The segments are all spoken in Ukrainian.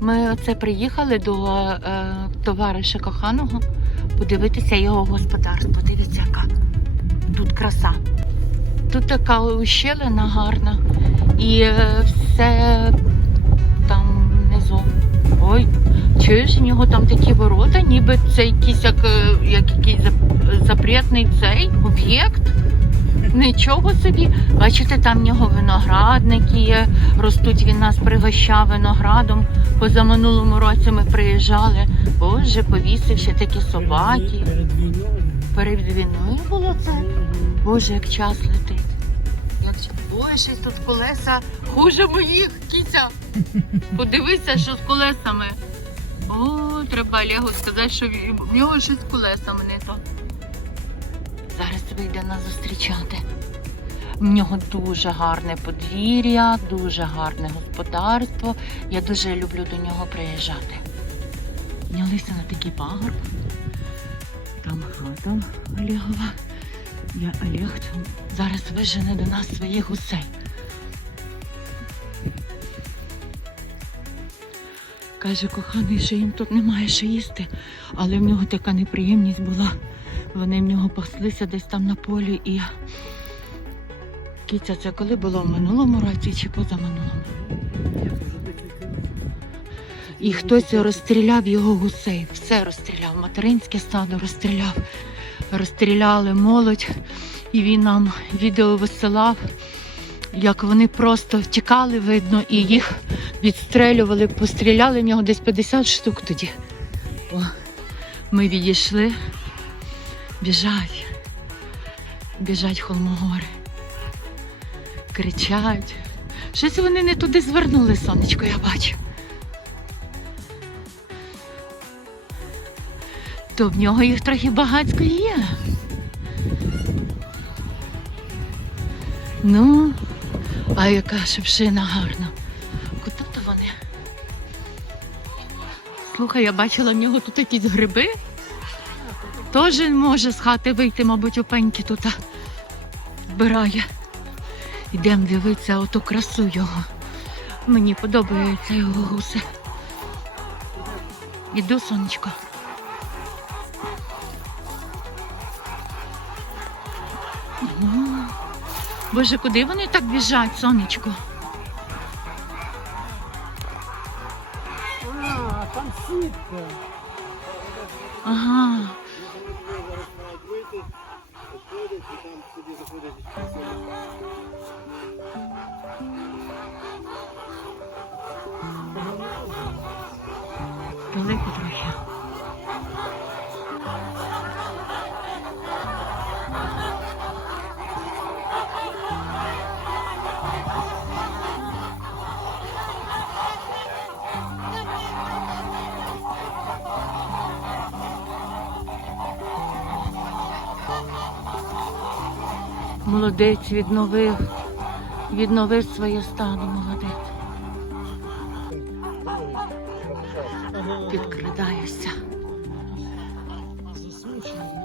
Ми оце приїхали до е, товариша коханого подивитися його господарство. Дивіться, яка тут краса. Тут така ущелина гарна. І е, все там внизу. Ой, чуєш, у нього там такі ворота, ніби це якийсь як, е, як якийсь запретний цей об'єкт. Нічого собі. Бачите, там в нього виноградники є, ростуть, він нас пригощав виноградом. Позаминулому році ми приїжджали. Боже, повісив ще такі собаки. Перед війною. Було це. Боже, як час летить. Як щось тут колеса хуже моїх, кіця. Подивися, що з колесами. О, треба Олегу сказати, що в нього щось з колесами не то. Вийде нас зустрічати. В нього дуже гарне подвір'я, дуже гарне господарство. Я дуже люблю до нього приїжджати. Нялися на такий пагорб. Там хата Олегова. Я Олег зараз вижене до нас своїх гусей. Каже, коханий, що їм тут немає що їсти, але в нього така неприємність була. Вони в нього паслися десь там на полі і. Кіця, це коли було в минулому році чи позаминулому? І хтось розстріляв його гусей. Все розстріляв. Материнське стадо розстріляв. Розстріляли молодь, і він нам відео висилав, як вони просто втікали, видно, і їх відстрелювали, постріляли в нього десь 50 штук тоді. О, ми відійшли, біжать, біжать холмогори, кричать. Щось вони не туди звернули, сонечко, я бачу. То в нього їх трохи багатько є. Ну, а яка шипшина гарна. Куди то вони? Слухай, я бачила в нього тут якісь гриби. Теж може з хати вийти, мабуть, опеньки тут збирає. Йдемо дивитися оту красу його. Мені подобається його гуси. Іду, сонечко. О, Боже, куди вони так біжать, сонечко? А, там сітка. Молодець відновив, відновив своє стадо, молодець. Підкрадаюся. Засмучений.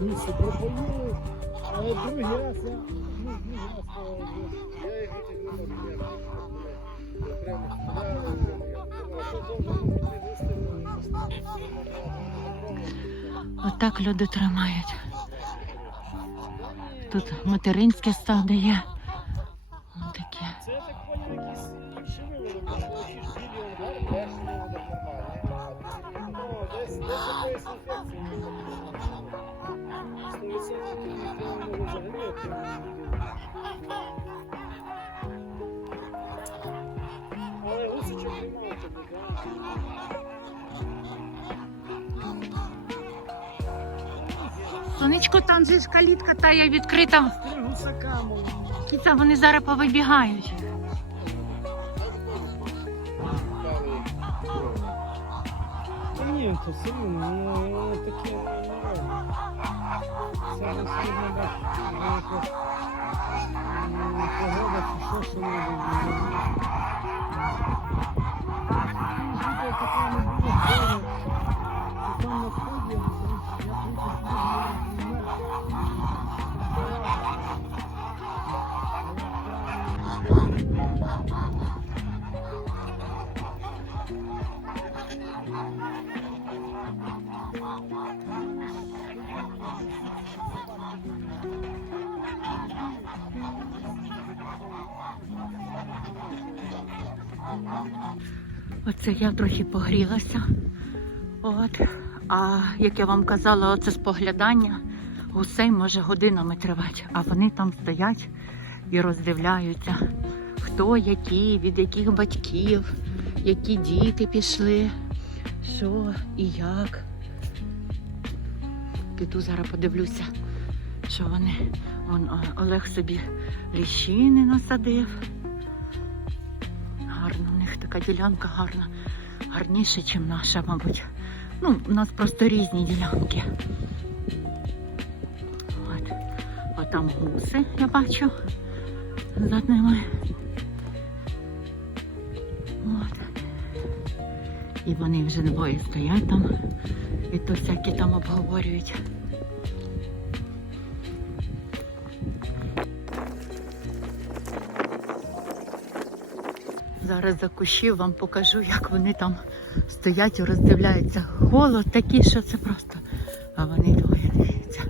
Місце пропоную, але другий раз я, ну, другий раз проведу. Я їх не вистрілили? Отак люди тримають. Тут материнське стадо є. Таке. Це я так поняв, якісь Але гусичок немає тобі. Сонечко, там же ж калітка та є відкрита. Вони зараз повибігають. Ні, то все воно воно таке не робить. Це не сильно м, погода чи що, що не робить. Оце я трохи погрілася. От. А як я вам казала, оце споглядання гусей може годинами тривати, а вони там стоять і роздивляються, хто які, від яких батьків, які діти пішли, що і як. Піду зараз подивлюся, що вони. Вон Олег собі ліщини насадив. Гарно, у них така ділянка гарна, гарніша, ніж наша, мабуть. Ну, у нас просто різні ділянки. От. От там гуси, я бачу за ними. От. І вони вже двоє стоять там, і то всякі там обговорюють. Зараз за кущів вам покажу, як вони там стоять і роздивляються. Голод такий, що це просто. А вони двоє дивіться.